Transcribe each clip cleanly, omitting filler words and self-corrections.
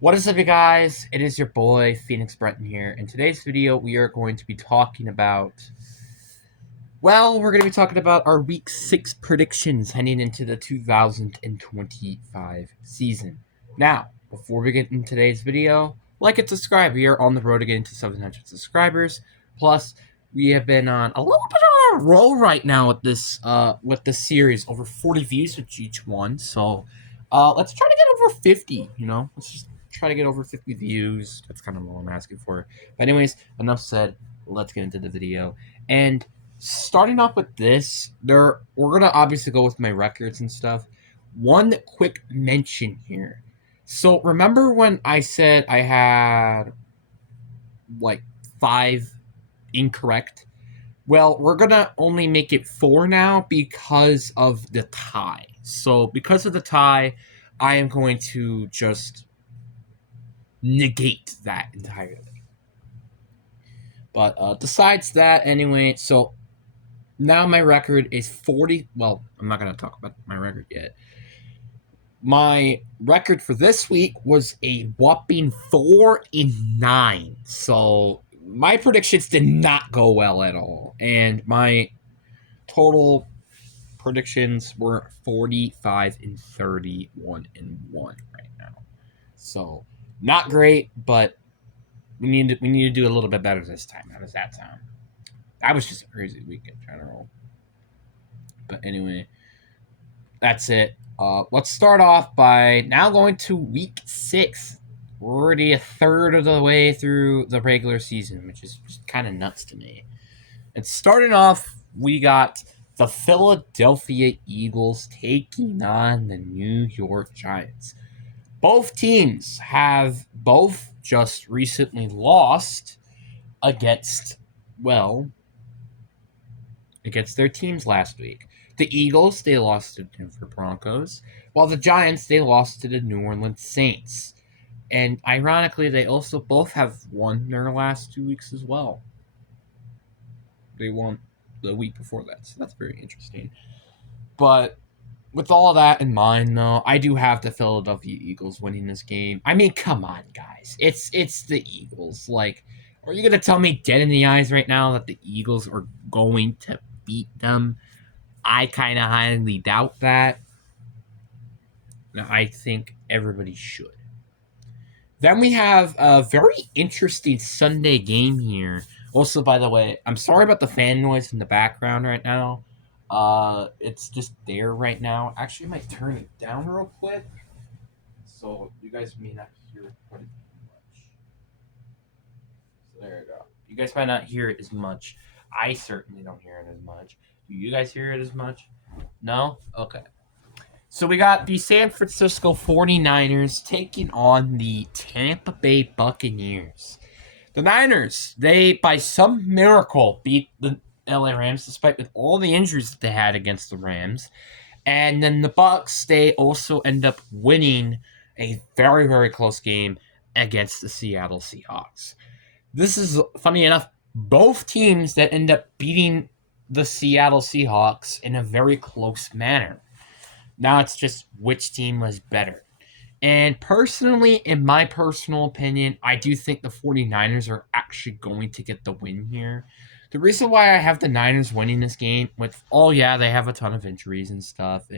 What is up, you guys? It is your boy, Phoenix Breton here. In today's video, we are going to be talking about, we're going to be talking about our Week 6 predictions heading into the 2025 season. Now, before we get into today's video, like and subscribe. We are on the road to getting to 700 subscribers. Plus, we have been on a little bit of a roll right now with this series, over 40 views with each one. So, let's try to get over 50. Let's just try to get over 50 views. That's kind of all I'm asking for. But anyways, enough said. Let's get into the video. And starting off with this, we're gonna obviously go with my records and stuff. One quick mention here. So remember when I said I had like 5 incorrect? Well, we're gonna only make it 4 now because of the tie. So because of the tie, I am going to just negate that entirely. But besides that, anyway, so now my record is 40. Well, I'm not going to talk about my record yet. My record for this week was a whopping 4-9. So my predictions did not go well at all. And my total predictions were 45-31-1 right now. So not great, but we need to do a little bit better this time. How does that sound? That was just a crazy week in general. But anyway, that's it. Let's start off by now going to week 6. We're already a third of the way through the regular season, which is just kind of nuts to me. And starting off, we got the Philadelphia Eagles taking on the New York Giants. Both teams have both just recently lost against, well, against their teams last week. The Eagles, they lost to the Denver Broncos, while the Giants, they lost to the New Orleans Saints. And ironically, they also both have won their last 2 weeks as well. They won the week before that, so that's very interesting. But with all of that in mind, though, I do have the Philadelphia Eagles winning this game. I mean, come on, guys. It's the Eagles. Like, are you going to tell me dead in the eyes right now that the Eagles are going to beat them? I kind of highly doubt that. I think everybody should. Then we have a very interesting Sunday game here. Also, by the way, I'm sorry about the fan noise in the background right now. It's just there right now. Actually, I might turn it down real quick, so you guys may not hear it quite as much. So there you go. You guys might not hear it as much. I certainly don't hear it as much. Do you guys hear it as much? No? Okay. So we got the San Francisco 49ers taking on the Tampa Bay Buccaneers. The Niners, they by some miracle beat the LA Rams despite with all the injuries that they had against the Rams. And then the Bucs, they also end up winning a very, very close game against the Seattle Seahawks. This is funny enough, both teams that end up beating the Seattle Seahawks in a very close manner. Now it's just which team was better. And personally, in my personal opinion, I do think the 49ers are actually going to get the win here. The reason why I have the Niners winning this game, they have a ton of injuries and stuff,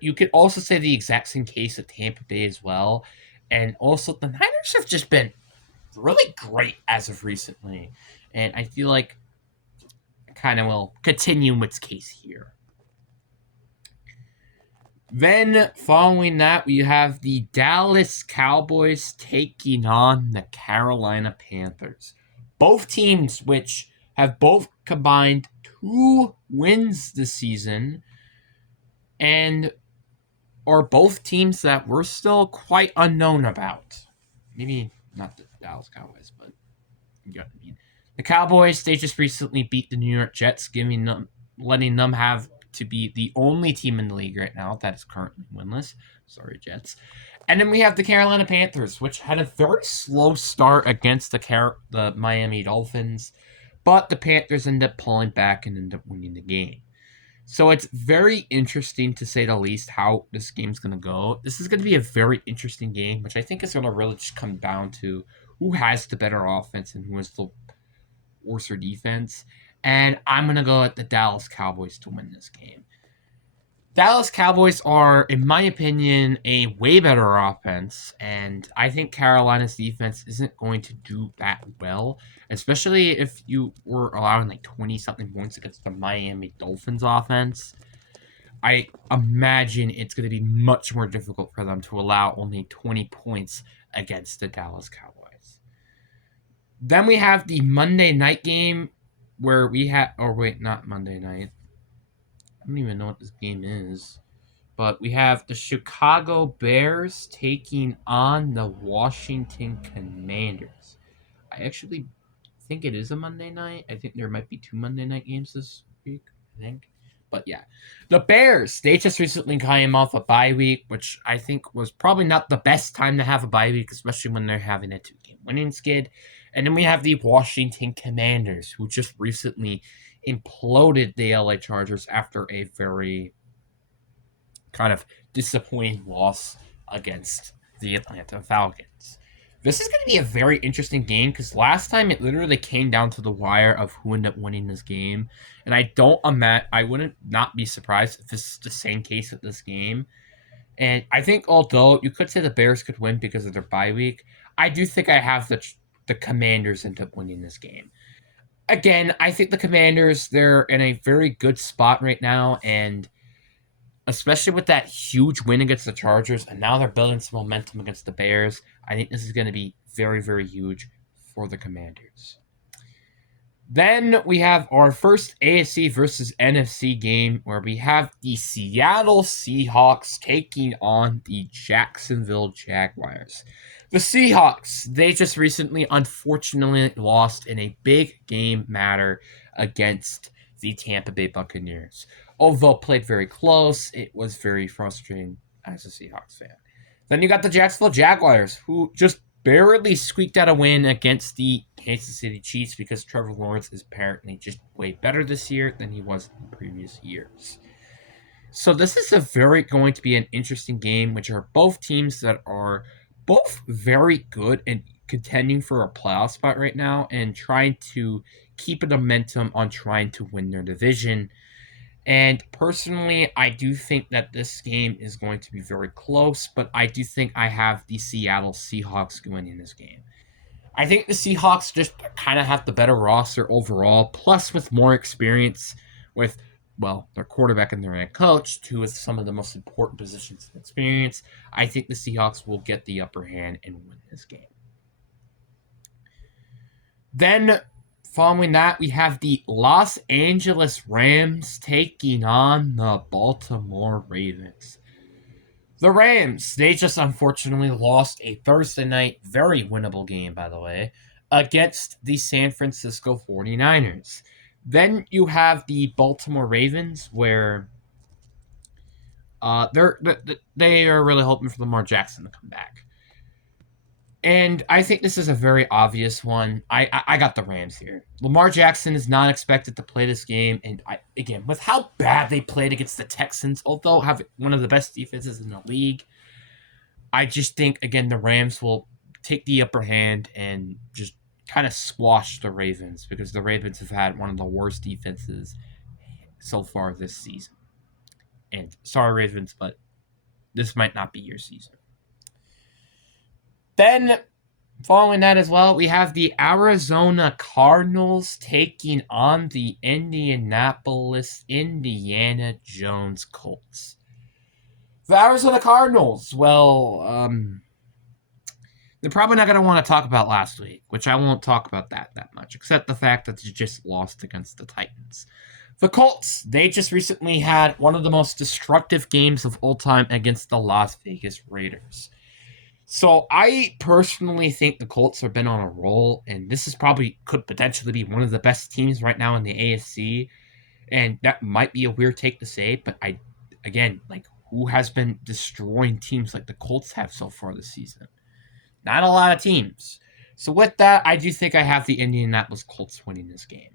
you could also say the exact same case of Tampa Bay as well. And also, the Niners have just been really great as of recently. And I feel like kind of will continue its case here. Then, following that, we have the Dallas Cowboys taking on the Carolina Panthers. Both teams, which have both combined 2 wins this season, and are both teams that we're still quite unknown about. Maybe not the Dallas Cowboys, but you know what I mean. The Cowboys, they just recently beat the New York Jets, letting them have to be the only team in the league right now that is currently winless. Sorry, Jets. And then we have the Carolina Panthers, which had a very slow start against the Miami Dolphins, but the Panthers end up pulling back and end up winning the game. So it's very interesting to say the least how this game's going to go. This is going to be a very interesting game, which I think is going to really just come down to who has the better offense and who has the worse defense. And I'm going to go at the Dallas Cowboys to win this game. Dallas Cowboys are, in my opinion, a way better offense, and I think Carolina's defense isn't going to do that well, especially if you were allowing like 20 something points against the Miami Dolphins offense. I imagine it's going to be much more difficult for them to allow only 20 points against the Dallas Cowboys. Then we have the Monday night game where we have, or wait, not Monday night. I don't even know what this game is. But we have the Chicago Bears taking on the Washington Commanders. I actually think it is a Monday night. I think there might be 2 Monday night games this week, I think. But yeah, the Bears, they just recently came off a bye week, which I think was probably not the best time to have a bye week, especially when they're having a 2-game winning skid. And then we have the Washington Commanders, who just recently imploded the LA Chargers after a very kind of disappointing loss against the Atlanta Falcons. This is going to be a very interesting game because last time it literally came down to the wire of who ended up winning this game, and I wouldn't not be surprised if this is the same case with this game. And I think although you could say the Bears could win because of their bye week, I do think I have the Commanders end up winning this game. Again, I think the Commanders, they're in a very good spot right now, and especially with that huge win against the Chargers, and now they're building some momentum against the Bears. I think this is going to be very, very huge for the Commanders. Then we have our first AFC versus NFC game where we have the Seattle Seahawks taking on the Jacksonville Jaguars. The Seahawks, they just recently unfortunately lost in a big game matter against the Tampa Bay Buccaneers. Although played very close, it was very frustrating as a Seahawks fan. Then you got the Jacksonville Jaguars, who just barely squeaked out a win against the Kansas City Chiefs because Trevor Lawrence is apparently just way better this year than he was in previous years. So this is going to be an interesting game, which are both teams that are both very good and contending for a playoff spot right now and trying to keep a momentum on trying to win their division. And personally, I do think that this game is going to be very close, but I do think I have the Seattle Seahawks winning this game. I think the Seahawks just kind of have the better roster overall, plus with more experience with, well, their quarterback and their head coach, two with some of the most important positions and experience. I think the Seahawks will get the upper hand and win this game. Then following that, we have the Los Angeles Rams taking on the Baltimore Ravens. The Rams, they just unfortunately lost a Thursday night, very winnable game, by the way, against the San Francisco 49ers. Then you have the Baltimore Ravens, where they are really hoping for Lamar Jackson to come back. And I think this is a very obvious one. I got the Rams here. Lamar Jackson is not expected to play this game. And again, with how bad they played against the Texans, although have one of the best defenses in the league, I just think, again, the Rams will take the upper hand and just kind of squash the Ravens because the Ravens have had one of the worst defenses so far this season. And sorry, Ravens, but this might not be your season. Then, following that as well, we have the Arizona Cardinals taking on the Indianapolis Indiana Jones Colts. The Arizona Cardinals, well, they're probably not going to want to talk about last week, which I won't talk about that much, except the fact that they just lost against the Titans. The Colts, they just recently had one of the most destructive games of all time against the Las Vegas Raiders. So I personally think the Colts have been on a roll, and this is probably could potentially be one of the best teams right now in the AFC. And that might be a weird take to say, but who has been destroying teams like the Colts have so far this season? Not a lot of teams. So with that, I do think I have the Indianapolis Colts winning this game.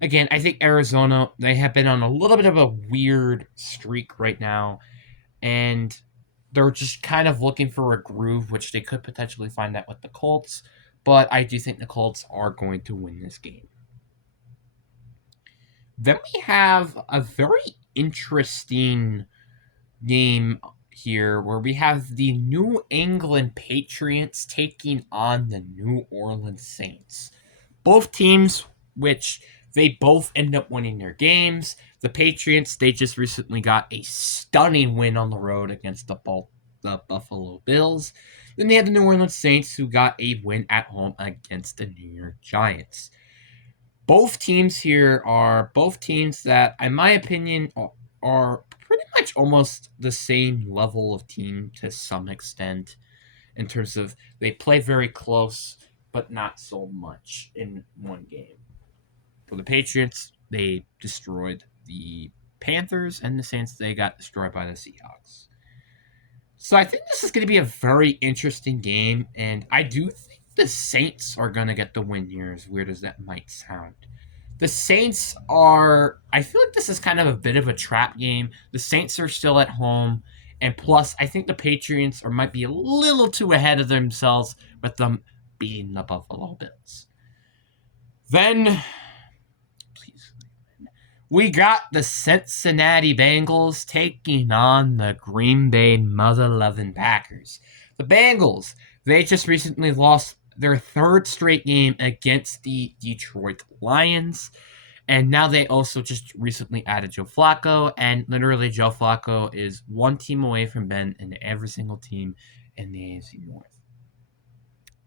Again, I think Arizona, they have been on a little bit of a weird streak right now, and they're just kind of looking for a groove, which they could potentially find that with the Colts, but I do think the Colts are going to win this game. Then we have a very interesting game here where we have the New England Patriots taking on the New Orleans Saints. Both teams, which they both end up winning their games. The Patriots, they just recently got a stunning win on the road against the Buffalo Bills. Then they had the New Orleans Saints, who got a win at home against the New York Giants. Both teams here are both teams that, in my opinion, are pretty much almost the same level of team to some extent in terms of they play very close, but not so much in one game. For the Patriots, they destroyed the Panthers, and the Saints, they got destroyed by the Seahawks. So I think this is going to be a very interesting game, and I do think the Saints are going to get the win here, as weird as that might sound. The Saints are, I feel like this is kind of a bit of a trap game. The Saints are still at home, and plus, I think the Patriots might be a little too ahead of themselves with them beating the Buffalo Bills. Then, please, we got the Cincinnati Bengals taking on the Green Bay Mother-loving Packers. The Bengals, they just recently lost their third straight game against the Detroit Lions. And now they also just recently added Joe Flacco, and literally Joe Flacco is one team away from being in every single team in the AFC North.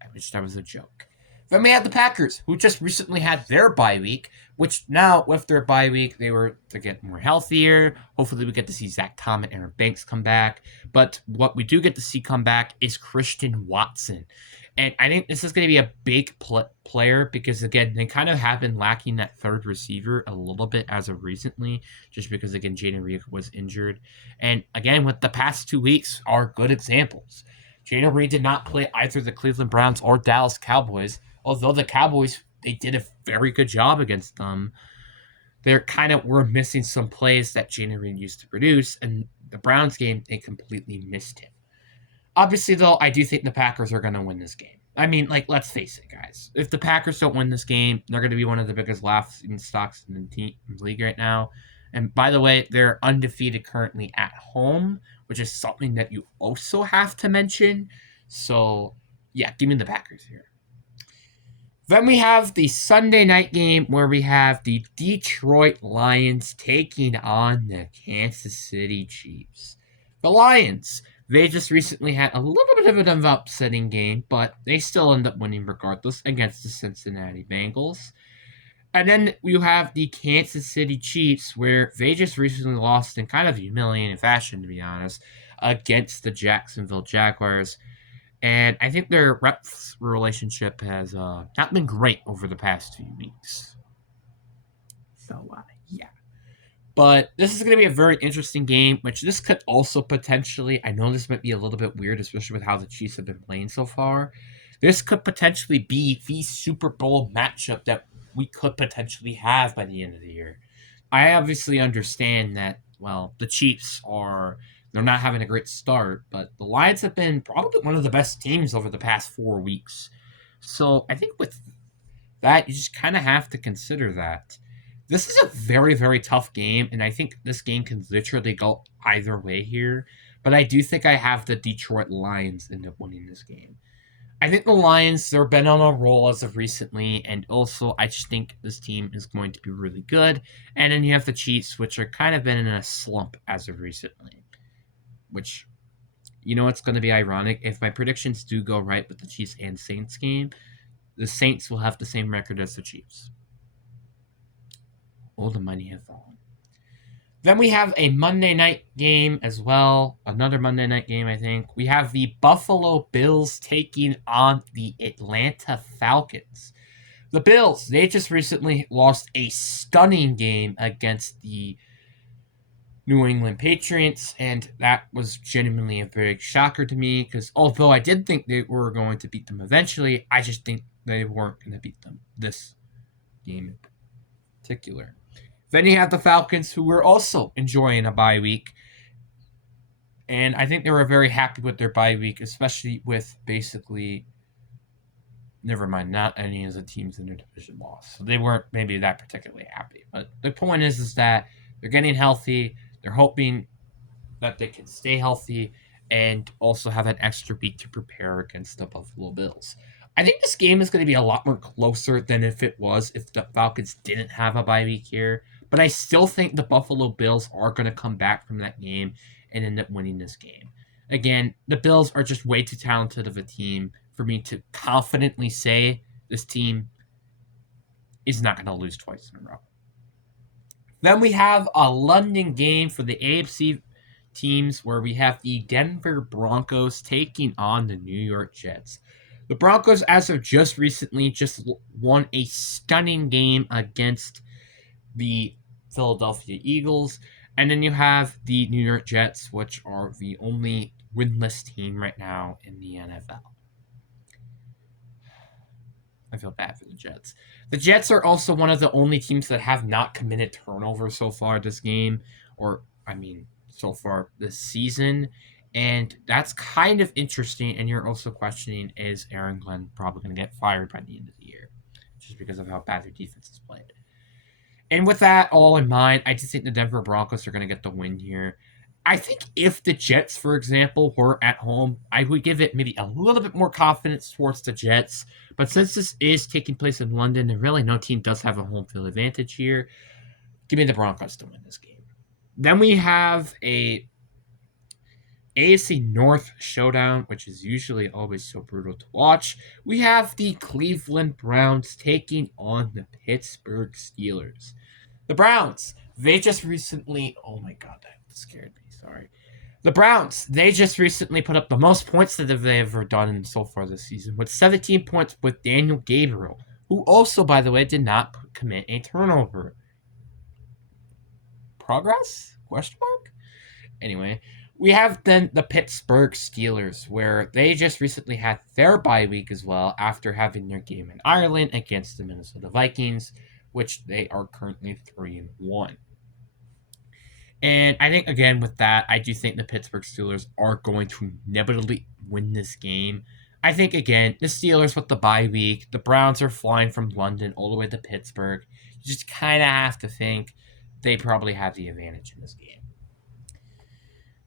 I wish that was a joke. Then we had the Packers, who just recently had their bye week, which now, with their bye week, to get more healthier. Hopefully we get to see Zach Tom and Aaron Banks come back. But what we do get to see come back is Christian Watson. And I think this is going to be a big player because, again, they kind of have been lacking that third receiver a little bit as of recently, just because, again, Jaden Reed was injured. And, again, with the past 2 weeks are good examples. Jaden Reed did not play either the Cleveland Browns or Dallas Cowboys, although the Cowboys, they did a very good job against them. They kind of were missing some plays that Jaden Reed used to produce, and the Browns game, they completely missed him. Obviously, though, I do think the Packers are going to win this game. I mean, let's face it, guys. If the Packers don't win this game, they're going to be one of the biggest laughing stocks in the league right now. And by the way, they're undefeated currently at home, which is something that you also have to mention. So, yeah, give me the Packers here. Then we have the Sunday night game where we have the Detroit Lions taking on the Kansas City Chiefs. The Lions, they just recently had a little bit of an upsetting game, but they still end up winning regardless against the Cincinnati Bengals. And then you have the Kansas City Chiefs, where they just recently lost in kind of humiliating fashion, to be honest, against the Jacksonville Jaguars. And I think their reps relationship has not been great over the past few weeks. So, yeah. But this is going to be a very interesting game, which this could also potentially, I know this might be a little bit weird, especially with how the Chiefs have been playing so far. This could potentially be the Super Bowl matchup that we could potentially have by the end of the year. I obviously understand that, well, the Chiefs they're not having a great start, but the Lions have been probably one of the best teams over the past 4 weeks. So I think with that, you just kind of have to consider that. This is a very, very tough game, and I think this game can literally go either way here. But I do think I have the Detroit Lions end up winning this game. I think the Lions, they've been on a roll as of recently, and also I just think this team is going to be really good. And then you have the Chiefs, which are kind of been in a slump as of recently. Which, it's going to be ironic. If my predictions do go right with the Chiefs and Saints game, the Saints will have the same record as the Chiefs. Oh, the mighty have fallen. Then we have a Monday night game as well. Another Monday night game, I think. We have the Buffalo Bills taking on the Atlanta Falcons. The Bills, they just recently lost a stunning game against the New England Patriots, and that was genuinely a big shocker to me because although I did think they were going to beat them eventually, I just think they weren't going to beat them this game particular. Then you have the Falcons, who were also enjoying a bye week. And I think they were very happy with their bye week, especially with basically, never mind, not any of the teams in their division lost. So they weren't maybe that particularly happy. But the point is that they're getting healthy. They're hoping that they can stay healthy and also have an extra week to prepare against the Buffalo Bills. I think this game is going to be a lot more closer than if the Falcons didn't have a bye week here. But I still think the Buffalo Bills are going to come back from that game and end up winning this game. Again, the Bills are just way too talented of a team for me to confidently say this team is not going to lose twice in a row. Then we have a London game for the AFC teams where we have the Denver Broncos taking on the New York Jets. The Broncos, as of just recently, just won a stunning game against the Philadelphia Eagles. And then you have the New York Jets, which are the only winless team right now in the NFL. I feel bad for the Jets. The Jets are also one of the only teams that have not committed turnovers so far this game, so far this season. And that's kind of interesting. And you're also questioning, is Aaron Glenn probably going to get fired by the end of the year? Just because of how bad their defense is played. And with that all in mind, I just think the Denver Broncos are going to get the win here. I think if the Jets, for example, were at home, I would give it maybe a little bit more confidence towards the Jets. But since this is taking place in London, and really no team does have a home field advantage here, give me the Broncos to win this game. Then we have a AFC North showdown, which is usually always so brutal to watch. We have the Cleveland Browns taking on the Pittsburgh Steelers. The Browns, they just recently, oh my god, that scared me, sorry. The Browns, they just recently put up the most points that they've ever done so far this season, with 17 points with Daniel Gabriel, who also, by the way, did not commit a turnover. Progress? Question mark? Anyway, we have then the Pittsburgh Steelers, where they just recently had their bye week as well after having their game in Ireland against the Minnesota Vikings, which they are currently 3-1. And I think, again, with that, I do think the Pittsburgh Steelers are going to inevitably win this game. I think, again, the Steelers with the bye week, the Browns are flying from London all the way to Pittsburgh. You just kind of have to think they probably have the advantage in this game.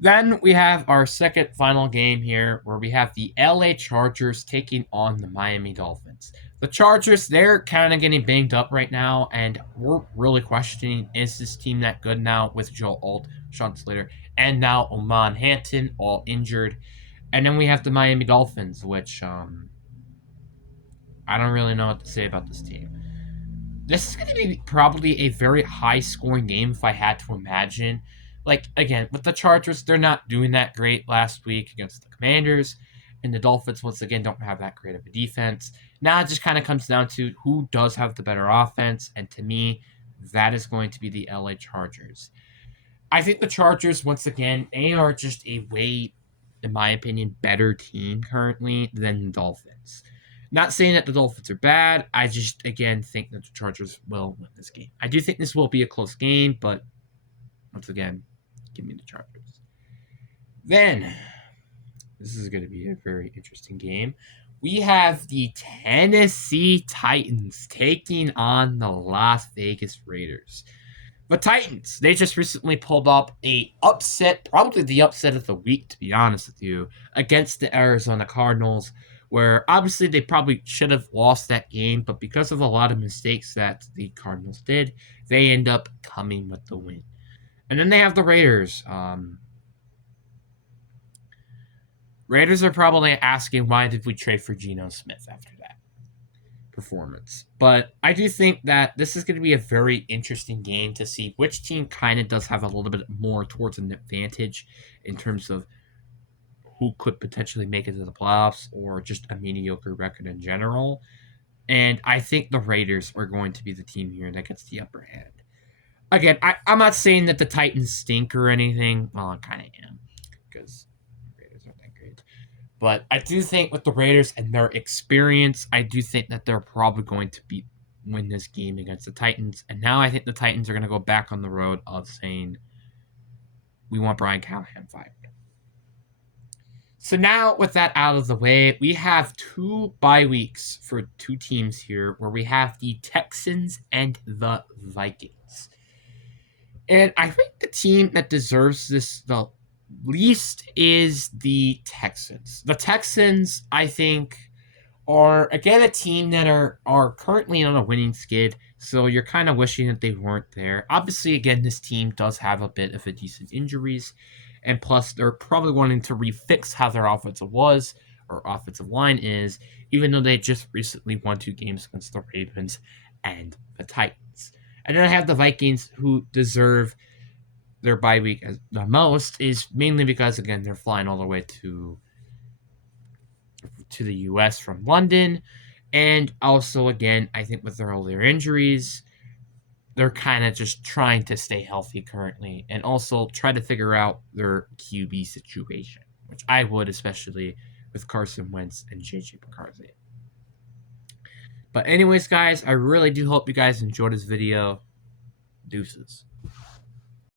Then we have our second final game here where we have the LA Chargers taking on the Miami Dolphins. The Chargers, they're kind of getting banged up right now, and we're really questioning, is this team that good now with Joe Alt, Sean Slater, and now Oman Hampton all injured. And then we have the Miami Dolphins, which I don't really know what to say about this team. This is going to be probably a very high-scoring game if I had to imagine. Like, again, with the Chargers, they're not doing that great last week against the Commanders, and the Dolphins, once again, don't have that great of a defense. Now it just kind of comes down to who does have the better offense, and to me, that is going to be the LA Chargers. I think the Chargers, once again, they are just a way, in my opinion, better team currently than the Dolphins. Not saying that the Dolphins are bad, I just, again, think that the Chargers will win this game. I do think this will be a close game, but once again, give me the Chargers. Then, this is going to be a very interesting game. We have the Tennessee Titans taking on the Las Vegas Raiders. The Titans, they just recently pulled up a upset, probably the upset of the week, to be honest with you, against the Arizona Cardinals, where obviously they probably should have lost that game, but because of a lot of mistakes that the Cardinals did, they end up coming with the win. And then they have the Raiders. Raiders are probably asking, why did we trade for Geno Smith after that performance? But I do think that this is going to be a very interesting game to see which team kind of does have a little bit more towards an advantage in terms of who could potentially make it to the playoffs or just a mediocre record in general. And I think the Raiders are going to be the team here that gets the upper hand. Again, I'm not saying that the Titans stink or anything. Well, I kind of am, because the Raiders aren't that great. But I do think with the Raiders and their experience, I do think that they're probably going to beat win this game against the Titans. And now I think the Titans are going to go back on the road of saying, we want Brian Callahan fired. So now with that out of the way, we have 2 bye weeks for 2 teams here where we have the Texans and the Vikings. And I think the team that deserves this the least is the Texans. The Texans, I think, are again a team that are currently on a winning skid, so you're kind of wishing that they weren't there. Obviously, again, this team does have a bit of a decent injuries, and plus they're probably wanting to refix how their offensive line is, even though they just recently won 2 games against the Ravens and the Titans. And then I have the Vikings, who deserve their bye week as the most, is mainly because again they're flying all the way to the U.S. from London. And also, again, I think with all their injuries, they're kind of just trying to stay healthy currently and also try to figure out their QB situation, which I would, especially with Carson Wentz and J.J. McCarthy. But anyways, guys, I really do hope you guys enjoyed this video. Deuces.